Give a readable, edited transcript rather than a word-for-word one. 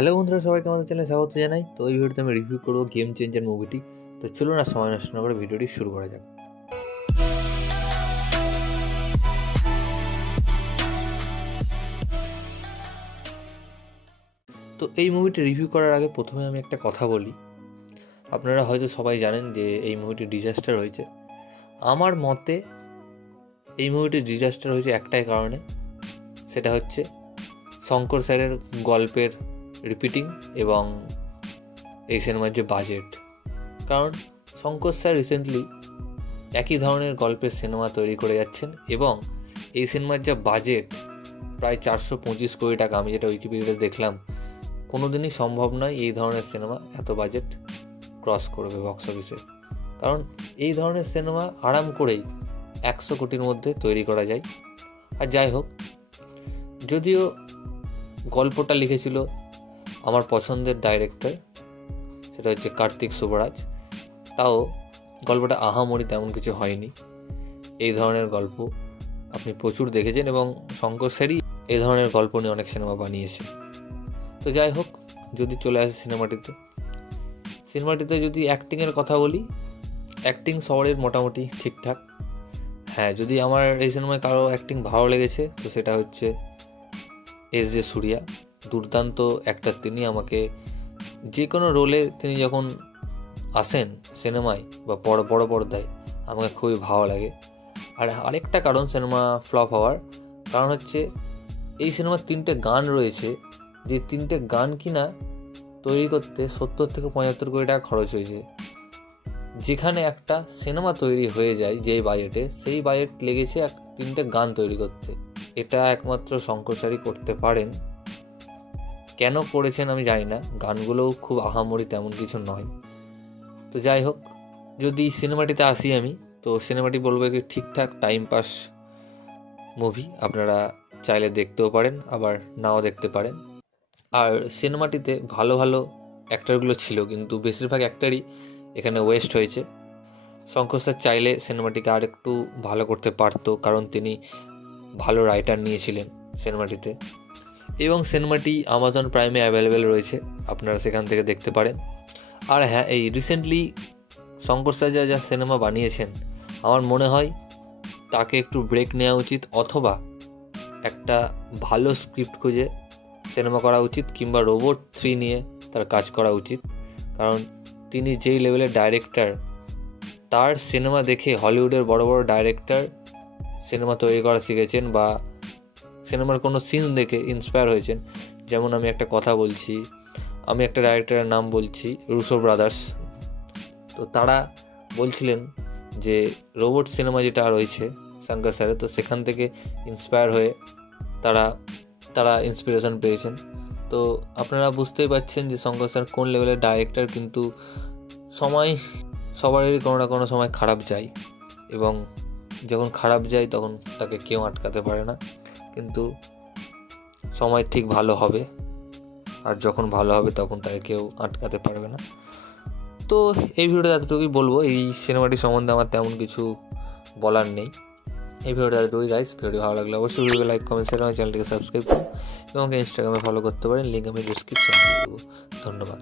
Hello বন্ধুরা, সবাইকে আমাদের চ্যানেলে স্বাগত জানাই। তো এই ভিডিওতে আমি রিভিউ করবো গেম চেঞ্জার মুভিটি। তো চলুন না সময় নষ্ট না করে ভিডিওটি শুরু করা যাক। তো এই মুভিটি রিভিউ করার আগে প্রথমে আমি একটা কথা বলি। আপনারা হয়তো সবাই জানেন যে এই মুভিটি ডিজাস্টার হয়েছে। আমার মতে এই মুভিটি ডিজাস্টার হয়েছে একটাই কারণে, সেটা হচ্ছে শঙ্কর স্যারের গল্পের রিপিটিং এবং এই সিনেমার যে বাজেট। কারণ শঙ্কর স্যার রিসেন্টলি একই ধরনের গল্পের সিনেমা তৈরি করে যাচ্ছেন এবং এই সিনেমার যা বাজেট প্রায় 425 কোটি টাকা। আমি যেটা উইকিপিডিয়াতে দেখলাম, কোনোদিনই সম্ভব নয় এই ধরনের সিনেমা এত বাজেট ক্রস করবে বক্স অফিসে। কারণ এই ধরনের সিনেমা আরাম করেই 100 কোটির মধ্যে তৈরি করা যায়। আর যাই হোক, যদিও গল্পটা লিখেছিল আমার পছন্দের ডাইরেক্টর, সেটা হচ্ছে কার্তিক সুবরাজ, তাও গল্পটা আহামরি তেমন কিছু হয়নি। এই ধরনের গল্প আপনি প্রচুর দেখেছেন এবং শঙ্কর স্যারই এই ধরনের গল্প নিয়ে অনেক সিনেমা বানিয়েছে। তো যাই হোক, যদি চলে আসে সিনেমাটিতে যদি অ্যাক্টিংয়ের কথা বলি, অ্যাক্টিং সবারই মোটামুটি ঠিকঠাক। হ্যাঁ, যদি আমার এই সিনেমায় কারো অ্যাক্টিং ভালো লেগেছে তো সেটা হচ্ছে এস.জে. সূর্যা। দুর্দান্ত অ্যাক্টর তিনি। আমাকে যে কোনো রোলে তিনি যখন আসেন সিনেমায় বা বড় পর্দায়, আমাকে খুবই ভালো লাগে। আর আরেকটা কারণ সিনেমা ফ্লপ হওয়ার কারণ হচ্ছে এই সিনেমার 3টে গান রয়েছে, যে 3টে গান কিনা তৈরি করতে 70 থেকে 75 কোটি টাকা খরচ হয়েছে। যেখানে একটা সিনেমা তৈরি হয়ে যায় যেই বাজেটে, সেই বাজেট লেগেছে 3টে গান তৈরি করতে। এটা একমাত্র শঙ্কর স্যারই করতে পারেন। কেন করেছেন আমি জানি না, গানগুলোও খুব আহামরি তেমন কিছু নয়। তো যাই হোক, যদি সিনেমাটিতে আসি আমি, তো সিনেমাটি বলবো কি ঠিকঠাক টাইম পাস মুভি। আপনারা চাইলে দেখতেও পারেন, আবার নাও দেখতে পারেন। আর সিনেমাটিতে ভালো ভালো অ্যাক্টরগুলো ছিল, কিন্তু বেশিরভাগ অ্যাক্টরই এখানে ওয়েস্ট হয়েছে। শঙ্কর স্যার চাইলে সিনেমাটিকে আর একটু ভালো করতে পারতো, কারণ তিনি ভালো রাইটার নিয়েছিলেন সিনেমাটিতে। এবং সিনেমাটি আমাজন প্রাইমে অ্যাভেলেবেল রয়েছে, আপনারা সেখান থেকে দেখতে পারেন। আর হ্যাঁ, এই রিসেন্টলি শঙ্কর স্যার যা সিনেমা বানিয়েছেন, আমার মনে হয় তাকে একটু ব্রেক নেওয়া উচিত, অথবা একটা ভালো স্ক্রিপ্ট খুঁজে সিনেমা করা উচিত, কিংবা রোবট 3 নিয়ে তার কাজ করা উচিত। কারণ তিনি যেই লেভেলের ডাইরেক্টর, তার সিনেমা দেখে হলিউডের বড় বড় ডাইরেক্টর সিনেমা তৈরি করা শিখেছেন বা সিনেমার কোনো সিন দেখে ইন্সপায়ার হয়েছেন। যেমন আমি একটা কথা বলছি, আমি একটা ডাইরেক্টরের নাম বলছি, রুসো ব্রাদার্স। তো তারা বলছিলেন যে রোবট সিনেমা যেটা রয়েছে শঙ্কর স্যারের, তো সেখান থেকে ইন্সপায়ার হয়ে তারা ইন্সপিরেশন পেয়েছেন। তো আপনারা বুঝতেই পারছেন যে শঙ্কর স্যার কোন লেভেলের ডাইরেক্টর। কিন্তু সবারই কোনো না কোনো সময় খারাপ যায়, এবং যখন খারাপ যায় তখন তাকে কেউ আটকাতে পারে না। কিন্তু সময় ঠিক ভালো হবে, আর যখন ভালো হবে তখন তাকে কেউ আটকাতে পারবে না। তো এই ভিডিওটা এতটুকুই বলবো। এই সিনেমাটি সম্বন্ধে আমার তেমন কিছু বলার নেই। এই ভিডিওটা এতটুকুই গাইস। ভিডিও ভালো লাগলে অবশ্যই ভিডিওকে লাইক, কমেন্ট, শেয়ার, আমার চ্যানেলটিকে সাবস্ক্রাইব করুন এবং ইনস্টাগ্রামে ফলো করতে পারেন। লিঙ্ক আমি ডিসক্রিপশনে দিয়ে দেবো। ধন্যবাদ।